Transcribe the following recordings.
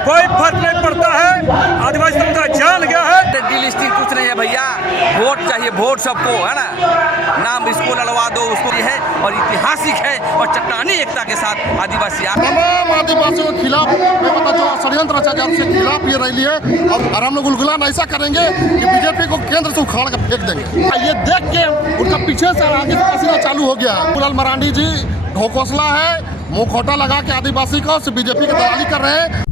कोई फर्क नहीं पड़ता है। आदिवासी समुदाय जान गया है। डीलिस्टिंग कुछ नहीं है भैया, वोट चाहिए, वोट सबको है ना, नाम इसको लड़वा दो उसको, ये है और ऐतिहासिक है और चट्टानी एकता के साथ आदिवासी तमाम आदिवासियों के खिलाफ मैं बता जो षड्यंत्र रचा जा उसके खिलाफ ये रैली है। और हम लोग गुलगुलान ऐसा करेंगे कि बीजेपी को केंद्र से उखाड़ कर फेंक देंगे। ये देख के उनका पीछे से आगे से पसीना चालू हो गया है। बाबूलाल मरांडी जी ढोकोसला है, मुंहखोटा लगा के आदिवासी को बीजेपी की दलाली कर रहे हैं।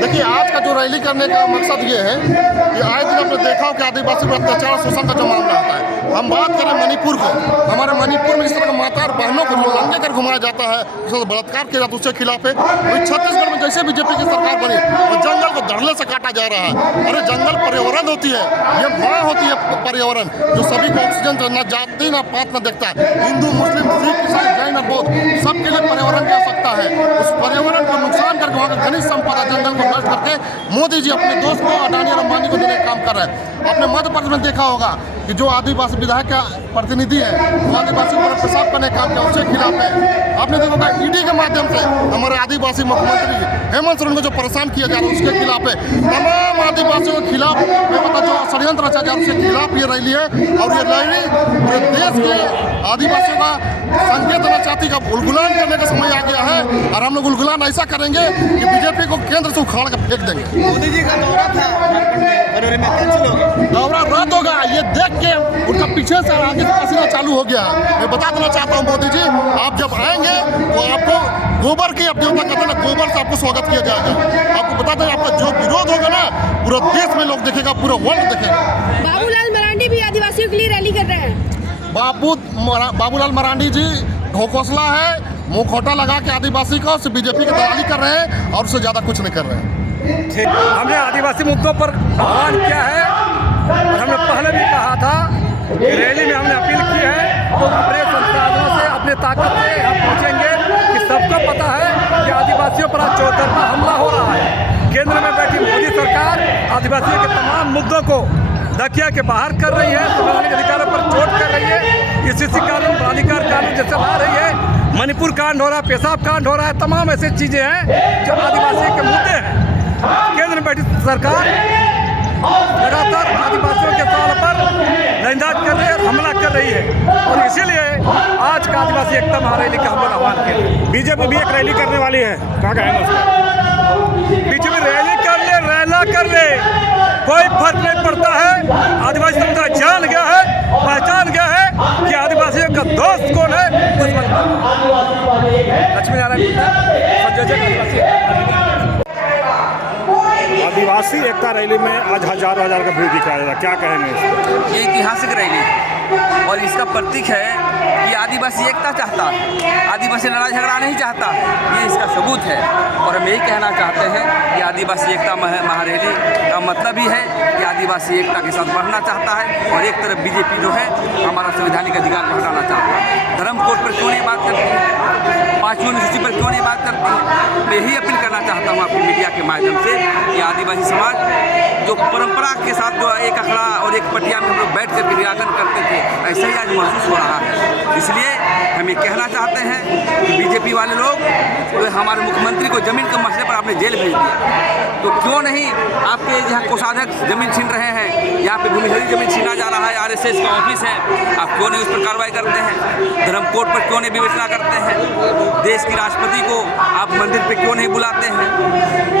देखिए आज का जो रैली करने का मकसद ये है कि आए दिन आपने देखा हो कि आदिवासी पर अत्याचार शोषण का जो मामला आता है। हम बात करें मणिपुर को, हमारे मणिपुर में इस तरह का माता और बहनों को जो लंगे कर घुमाया जाता है, उसका बलात्कार किया जाता है, उसके खिलाफ है। वही छत्तीसगढ़ में जैसे बीजेपी की सरकार बनी और जंगल को धड़ल्ले से काटा जा रहा है। अरे जंगल पर्यावरण होती है, ये माँ होती है पर्यावरण, जो सभी को ऑक्सीजन न जाति न पात न देखता है। हिंदू मुस्लिम सिख ईसाई जैन और बौद्ध सबके लिए पर्यावरण की आवश्यकता है। उस पर्यावरण को नुकसान करके वहाँ का खनिज संपदा जंगल को नष्ट करके मोदी जी अपने दोस्त को अडानी और अंबानी को देने का काम कर रहे हैं। आपने मध्य प्रदेश में देखा होगा कि जो आदिवासी विधायक का प्रतिनिधि है वो आदिवासी पर पेशाब करने का काम किया, उसके खिलाफ है। आपने देखा होगा ईडी के माध्यम से हमारे आदिवासी मुख्यमंत्री हेमंत सोरेन को जो परेशान किया जा रहा है उसके खिलाफ है। तमाम आदिवासियों के खिलाफ मैं बता जो षड्यंत्र रचा जा रहा है उसके खिलाफ ये रैली है। और ये रैली पूरे देश के आदिवासियों का संकेत देना चाहती है कि गुलगुलान करने का समय आ गया है। और हम लोग गुलगुलान ऐसा करेंगे कि बीजेपी को केंद्र से उखाड़ कर फेंक देंगे। मोदी जी का दौरा था फरवरी में, कैंसिल हो गया, दौरा रद्द होगा। ये देख के उनका पीछे से आगे से पसीना चालू हो गया है। मैं बता देना चाहता हूँ मोदी जी, आप जब आएंगे तो आपको गोबर की अपने कहते हैं ना, गोबर से आपको स्वागत किया जाएगा। आपको बता दें आपका जो विरोध होगा ना पूरा देश में लोग देखेगा, पूरा वर्ल्ड देखेगा। बाबूलाल मरांडी भी आदिवासियों के लिए रैली कर रहे हैं। बाबूलाल मरांडी जी ढोकोसला है, मुंहखोटा लगा के आदिवासी को बीजेपी की दलाली कर रहे हैं और उससे ज़्यादा कुछ नहीं कर रहे हैं। हमने आदिवासी मुद्दों पर आह्वान किया है और हमने पहले भी कहा था कि रैली में हमने अपील की है तो अपने संसाधनों से अपने ताकत से हम पहुँचेंगे कि सबको पता है कि आदिवासियों पर आज चौतरफा हमला हो रहा है। केंद्र में बैठी मोदी सरकार आदिवासियों के तमाम मुद्दों को दकिया के बाहर कर रही है, संवैधानिक अधिकारों पर चोट कर रही है। ईसीसी कानून, प्राधिकार कानून जैसे ला रही है, मणिपुर कांड हो रहा है, पेशाब कांड हो रहा है, तमाम ऐसी चीज़ें हैं जो आदिवासी के मुद्दे हैं। केंद्र में बैठी सरकार लगातार आदिवासियों के तौर पर लैंदाज कर रही है, हमला कर रही है। और इसीलिए आज का आदिवासी एकता महारैली का हम लोग आह्वान किया। बीजेपी भी एक रैली करने वाली है, क्या कहेंगे उसका? बीजेपी रैली कर ले, रैला कर ले, कोई फर्क नहीं पड़ता है। आदिवासी समुदाय जान गया है, पहचान गया है कि आदिवासियों का दोस्त कौन है, दुश्मन कौन है। लक्ष्मी नारायण आदिवासी एकता रैली में आज हजारों हजार का भीड़ दिखाया जा रहा है, क्या कहेंगे इसको? ये ऐतिहासिक रैली और इसका प्रतीक है कि आदिवासी एकता चाहता, आदिवासी लड़ाई झगड़ा नहीं चाहता, ये इसका सबूत है। और हम यही कहना चाहते हैं कि आदिवासी एकता महारैली का मतलब ही है कि आदिवासी एकता के साथ बढ़ना चाहता है और एक तरफ बीजेपी जो है हमारा संवैधानिक अधिकार को हटाना चाहता है। धर्म कोड पर क्यों नहीं बात करती है, 5वीं अनुसूची पर क्यों नहीं बात करती है। मैं यही अपील करना चाहता हूँ आपकी मीडिया के माध्यम से कि आदिवासी समाज जो परंपरा के साथ जो एक अखड़ा और एक पटिया में हम लोग बैठ कर क्रियाकर्म करते थे, ऐसा ही आज महसूस हो रहा है। इसलिए हम ये कहना चाहते हैं कि बीजेपी वाले लोग तो हमारे मुख्यमंत्री को ज़मीन के मसले पर आपने जेल भेज दिया, तो क्यों नहीं आपके यहाँ कोषाध्यक्ष ज़मीन छीन रहे हैं, यहाँ पे भूमिहरी ज़मीन छीना जा रहा है, आरएसएस का ऑफिस है, आप क्यों नहीं उस पर कार्रवाई करते हैं। धर्म कोड पर क्यों नहीं विवेचना करते हैं। देश की राष्ट्रपति को आप मंदिर पे क्यों नहीं बुलाते हैं,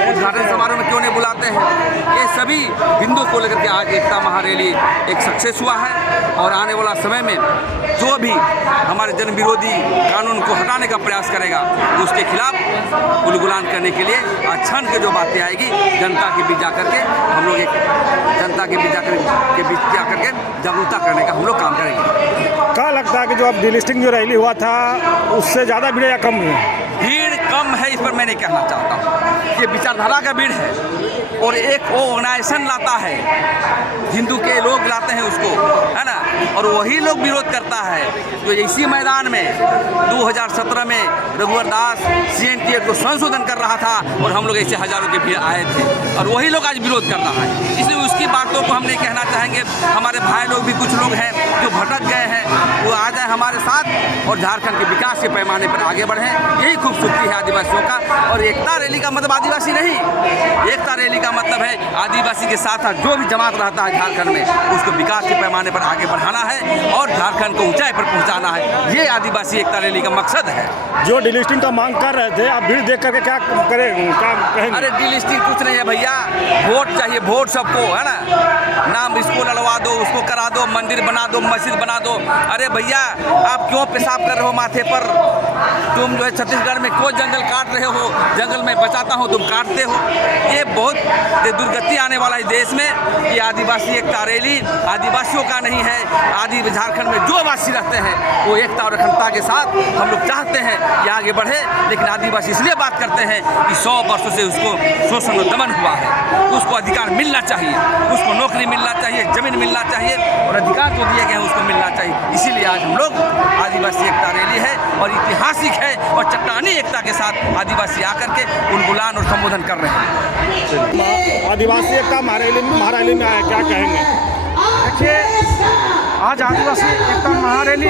उद्घाटन समारोह में क्यों नहीं बुलाते हैं। ये सभी बिंदु को लेकर के आज एकता महारैली एक सक्सेस हुआ है। और आने वाला समय में जो भी हमारे जन विरोधी कानून को हटाने का प्रयास करेगा उसके खिलाफ गुलगुलान करने के लिए आज क्षण के जो बातें आएगी जनता के बीच जा करके हम लोग एक जनता के बीच जा करके जागरूकता करने का हम लोग काम करेंगे। क्या लगता है कि जो अब डीलिस्टिंग जो रैली हुआ था उससे ज़्यादा भीड़ या कम हुई? भीड़ कम है, इस पर मैं नहीं कहना चाहता हूँ। ये विचारधारा का भीड़ है और एक ऑर्गेनाइजेशन लाता है, हिंदू के लोग लाते हैं उसको, है ना, और वही लोग विरोध करता है जो इसी मैदान में 2017 में रघुवर दास CNTA को संशोधन कर रहा था और हम लोग ऐसे हजारों के भीड़ आए थे और वही लोग आज विरोध कर रहा है। इसलिए उसकी बातों को हम नहीं कहना चाहेंगे। हमारे भाई लोग भी कुछ लोग हैं जो भटक गए हैं, वो आ जाए हमारे साथ और झारखंड के विकास के पैमाने पर आगे बढ़ें। यही खूबसूरती है आदिवासियों का। और एकता रैली का मतलब आदिवासी नहीं, एकता रैली का मतलब है आदिवासी के साथ साथ जो भी जमात रहता है झारखंड में उसको विकास के पैमाने पर आगे बढ़ाना है और झारखंड को ऊंचाई पर पहुंचाना है। ये आदिवासी एकता रैली का मकसद है। जो डिलिस्टिंग का मांग कर रहे थे, आप भीड़ देख करके क्या करें, क्या कहेंगे? अरे डिलिस्टिंग कुछ नहीं है भैया, वोट चाहिए, वोट सबको, है ना। नाम इसको लड़वा दो, उसको करा दो, मंदिर बना दो, मस्जिद बना दो। अरे भैया आप क्यों पेशाब कर रहे हो माथे पर? तुम जो है छत्तीसगढ़ में क्यों जंगल काट रहे हो? जंगल में बचाता हूँ, तुम काटते हो। ये बहुत दुर्गति आने वाला है देश में। ये आदिवासी एकता रैली आदिवासियों का नहीं है। झारखंड में जो वासी रहते हैं वो एकता और अखंडता के साथ हम लोग चाहते हैं कि आगे बढ़े, लेकिन आदिवासी इसलिए बात करते हैं कि 100 वर्षों से उसको शोषण और दमन हुआ है, उसको अधिकार मिलना चाहिए, उसको नौकरी मिलना चाहिए, जमीन मिलना चाहिए और अधिकार जो दिए गए हैं उसको मिलना चाहिए। इसीलिए आज हम लोग आदिवासी एकता रैली है और ऐतिहासिक है और चट्टानी एकता के साथ आदिवासी आकर के उन्मूलन और संबोधन कर रहे हैं। आदिवासी एकता महारैली में आए, क्या कहेंगे? देखिए, आज आदिवासी एकता महारैली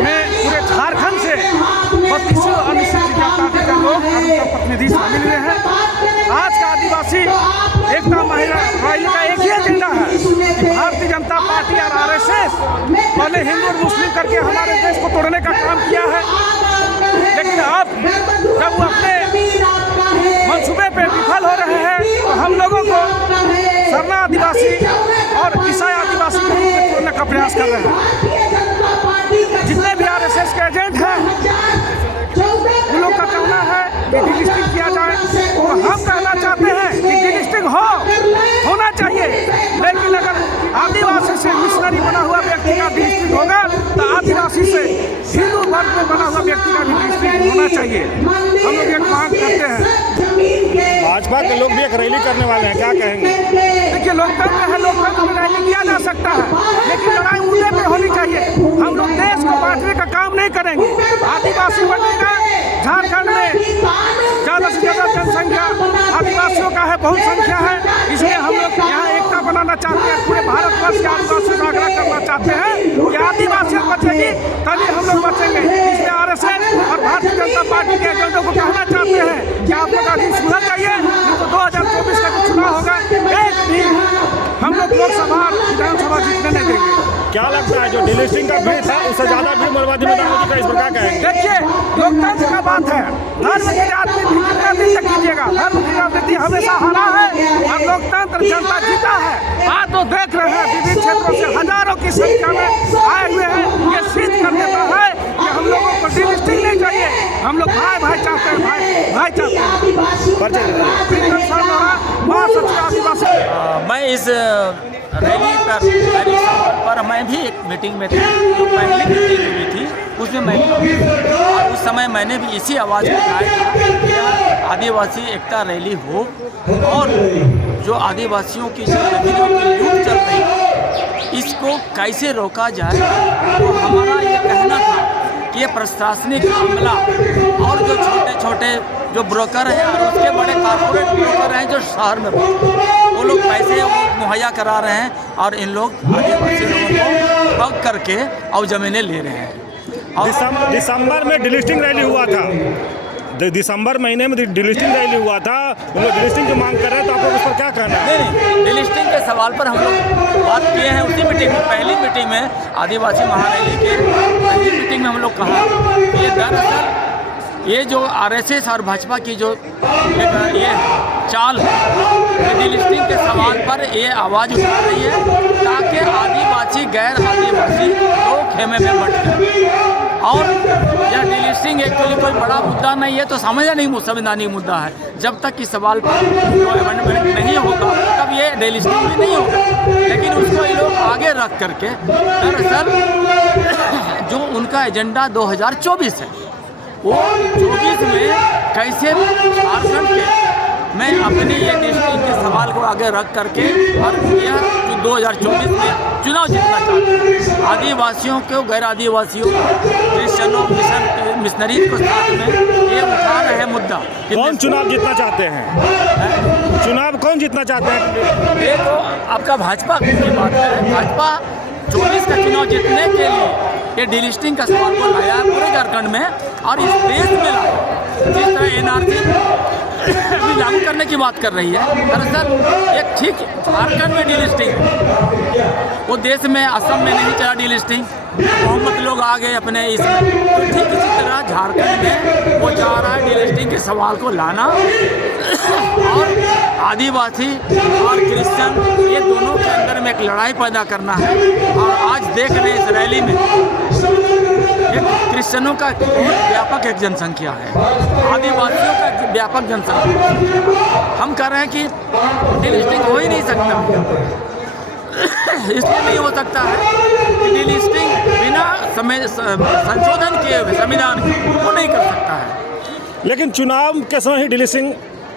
में पूरे झारखंड से 32 अनुसूचित जाति के लोग और उनका प्रतिनिधि शामिल हुए हैं। आज का आदिवासी एकता महारैली का एक ही एजेंडा है कि भारतीय जनता पार्टी और RSS पहले हिंदू और मुस्लिम करके हमारे देश को तोड़ने का काम किया है, लेकिन अब जब वो अपने मंसूबे पे विफल हो रहे हैं तो हम लोगों को सरना आदिवासी और ईसाई आदिवासी को तोड़ने का प्रयास कर रहे हैं। जितने भी RSS के एजेंट हैं उन लोग का कहना है कि डिलिस्टिंग किया जाए, तो हम कहना चाहते हैं कि डिलिस्टिंग होना चाहिए, लेकिन अगर आदिवासी से मिशनरी बना हुआ व्यक्ति का डिलिस्टिंग होगा तो आदिवासी से हिंदू वर्ग में बना हुआ व्यक्ति का भी डिलिस्टिंग होना चाहिए। हम लोग एक मांग करते हैं। भाजपा के लोग भी एक रैली करने वाले हैं, क्या कहेंगे? देखिए, लोकतंत्र है, लोकतंत्र में रैली किया जा सकता है, लेकिन लड़ाई मुद्दे पे होनी चाहिए। हम लोग देश को बांटने का काम नहीं करेंगे। आदिवासी बनेगा, झारखंड में ज़्यादा से ज़्यादा जनसंख्या आदिवासियों का है, बहुत संख्या है, इसलिए हम लोग यहाँ एकता बनाना चाहते हैं। पूरे भारतवर्ष के आदिवासियों का आग्रह करना चाहते हैं कि आदिवासी बचेगी तभी हम लोग बचेंगे। इसलिए RSS और भारतीय जनता पार्टी के एजेंटों को कहना चाहते हैं कि आप लोग अभी सुधर जाइए, नहीं तो 2024 का जो चुनाव होगा एक भी हम लोग लोकसभा विधानसभा जीतने नहीं देंगे। क्या लगता है जो डिलिस्टिंग का भीड़ था उससे ज़्यादा भीड़ माओवादी मैदान का इस पर क्या कहेंगे? देखिए, लोकतंत्र का बात है, धर्म की राजनीति कितना दिन तक कीजिएगा? धर्म की राजनीति हमेशा हारा है और लोकतंत्र जनता जीता है। आज तो देख रहे हैं विभिन्न क्षेत्रों से हजारों की संख्या में आए हुए हैं। ये सिद्ध कर देता है कि हम लोगों को डिलिस्टिंग नहीं चाहिए, हम लोग भाई चाहते हैं, भाई चाहते हैं। महासचिव आदिवासी। मैं इस रैली पर मैं भी एक मीटिंग में था, जो पहली मीटिंग हुई थी उसमें मैं और उस समय मैंने भी इसी आवाज़ को उठाया कि आदिवासी एकता रैली हो और जो आदिवासियों की जो जमीनों की लूट चल रही है इसको कैसे रोका जाए। तो हमारा ये कहना था कि ये प्रशासनिक अमला और जो छोटे छोटे जो ब्रोकर हैं और उसके बड़े कॉर्पोरेट ब्रोकर हैं जो शहर में वो लोग पैसे मुहैया करा रहे हैं और इन लोग आदिवासी लोगों को ठग करके और ज़मीनें ले रहे हैं। और दिसंबर में डिलिस्टिंग रैली हुआ था, दिसंबर महीने में डिलिस्टिंग रैली हुआ था, उन लोग डिलिस्टिंग की मांग कर रहे हैं, तो आप लोग उस पर क्या कहना है? नहीं, डिलिस्टिंग के सवाल पर हम लोग बात किए हैं उसी मीटिंग में। पहली मीटिंग में आदिवासी महारैली के पहली मीटिंग में हम लोग कहा कि ये दरअसल ये जो RSS और भाजपा की जो ये चाल है, डिलिस्टिंग के सवाल पर ये आवाज़ उठा रही है ताकि आदिवासी गैर आदिवासी दो खेमे में बंट जाए। और यह डिलिस्टिंग एक्चुअली कोई बड़ा मुद्दा नहीं है, तो समझा नहीं संवैधानिक मुद्दा है। जब तक इस सवाल पर अमेंडमेंट नहीं होगा तब ये डिलिस्टिंग भी नहीं होगा। लेकिन उसको ये लोग आगे रख करके दरअसल जो उनका एजेंडा 2024 है वो 24 में कैसे झारखंड के मैं अपने ये डिस्ट्रिक्ट के सवाल को आगे रख करके और यह जो 2024 में चुनाव जीतना चाहते हैं। आदिवासियों को, गैर आदिवासियों, क्रिश्चनों, मिशनरी को साथ में ये उठा रहे मुद्दा। कौन चुनाव जीतना चाहते हैं? चुनाव कौन जीतना चाहते हैं? ये तो आपका भाजपा की बात है। भाजपा 24 का चुनाव जीतने के लिए ये डिलिस्टिंग का सवाल को लाया पूरे झारखंड में और इस देश में लाया। जिस तरह एनआरसी अभी लागू करने की बात कर रही है, दरअसल एक ठीक झारखंड में डिलिस्टिंग, वो देश में असम में नहीं चला डिलिस्टिंग, बहुत लोग आ गए अपने इसमें, तो ठीक इसी तरह झारखंड में वो चाह रहा है डिलिस्टिंग के सवाल को लाना और आदिवासी और क्रिश्चियन ये दोनों के अंदर में एक लड़ाई पैदा करना है। और आज देख रहे हैं इस रैली में एक क्रिश्चियनों का व्यापक एक जनसंख्या है, आदिवासियों का व्यापक जनसंख्या। हम कह रहे हैं कि डिलिस्टिंग हो ही नहीं सकता, इसलिए नहीं हो सकता है कि डिलिस्टिंग बिना संशोधन किए हुए संविधान को नहीं कर सकता है। लेकिन चुनाव के समय ही डिलिस्टिंग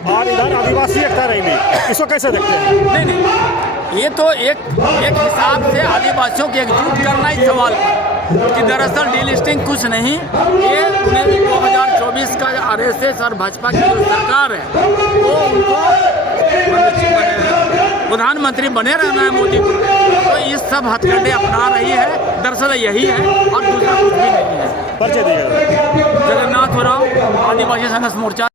और इधर आदिवासी एकता रैली, इसको कैसे देखते हैं? नहीं, ये तो एक हिसाब से आदिवासियों को एकजुट करना ही सवाल कि दरअसल डिलिस्टिंग कुछ नहीं, ये 2024 का आरएसएस और भाजपा की जो सरकार है वो उनको प्रधानमंत्री बने रहना है मोदी को, तो इस सब हथकंडे अपना रही है। दरअसल यही है और दूसरा कुछ भी नहीं है। परिचय दीजिएगा। जगन्नाथ राव, आदिवासी संघर्ष मोर्चा।